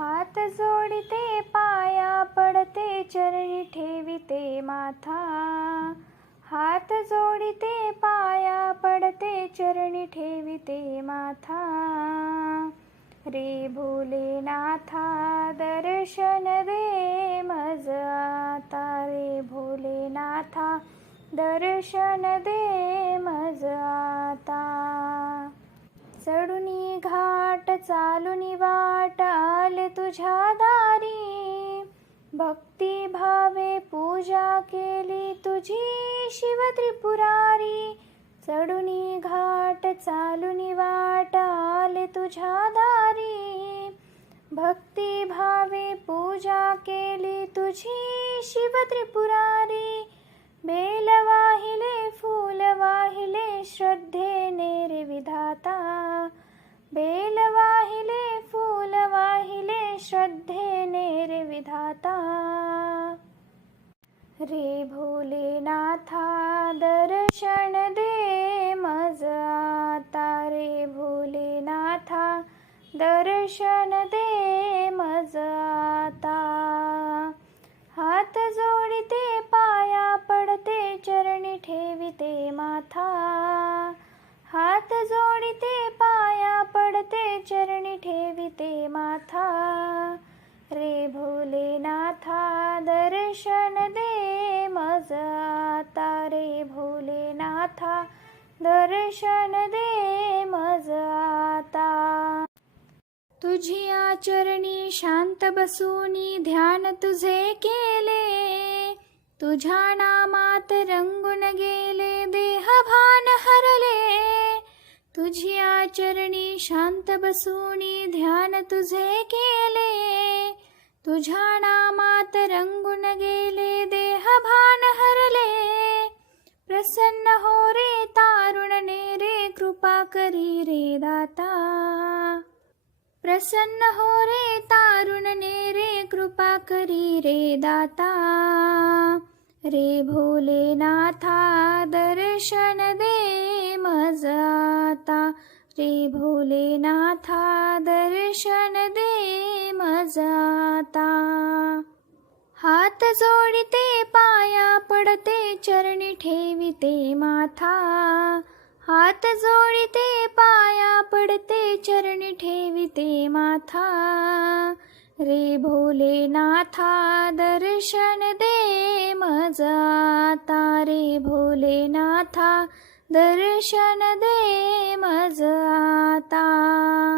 हात जोडिते पाया पडते चरणी ठेविते माथा. हात जोडिते पाया पडते चरणी ठेविते माथा. रे भोलेनाथा दर्शन दे मज आता. रे भोलेनाथा दर्शन दे मज आता. चढुनी घाट चालुनी वाट आले तुझ्या दारी. भक्ती भावे पूजा केली तुझी शिव त्रिपुरारी. चढुनी घाट चालुनी वाट आले तुझ्या दारी. भक्ती भावे पूजा केली तुझी शिव त्रिपुरारी. बेल वाहिले फूल वाहिले श्रद्धेने श्रद्धेने विधाता। रे भोलेनाथा दर्शन दे मज आता। रे भोलेनाथा दर्शन दे मज आता। हात जोडिते पाया पडते चरणी ठेविते माथा। हात जोडिते पाया पडते चरणी ठेविते माथा। रे भोलेनाथा दर्शन दे मज आता. रे भोलेनाथा दर्शन दे मज आता. तुझी आचरणी शांत बसूनी ध्यान तुझे केले. तुझ्या नामात रंगून गेले देह भान हरले. तुझी आचरणी शांत बसूनी ध्यान तुझे केले. तुझ्या नामात रंगून गेले देह भान हरले. प्रसन्न हो रे तारुण ने रे कृपा करी रे दाता. प्रसन्न हो रे तारुण ने रे कृपा करी रे दाता. रे भोलेनाथा दर्शन दे मजाता रे भोलेनाथा दर्शन दे मजाता. हात जोडिते पाया पडते चरणी ठेविते माथा. हात जोडिते पाया पडते चरणी ठेविते माथा. रे भोलेनाथा दर्शन दे मजाता. रे भोलेनाथा दर्शन दे माझ आता.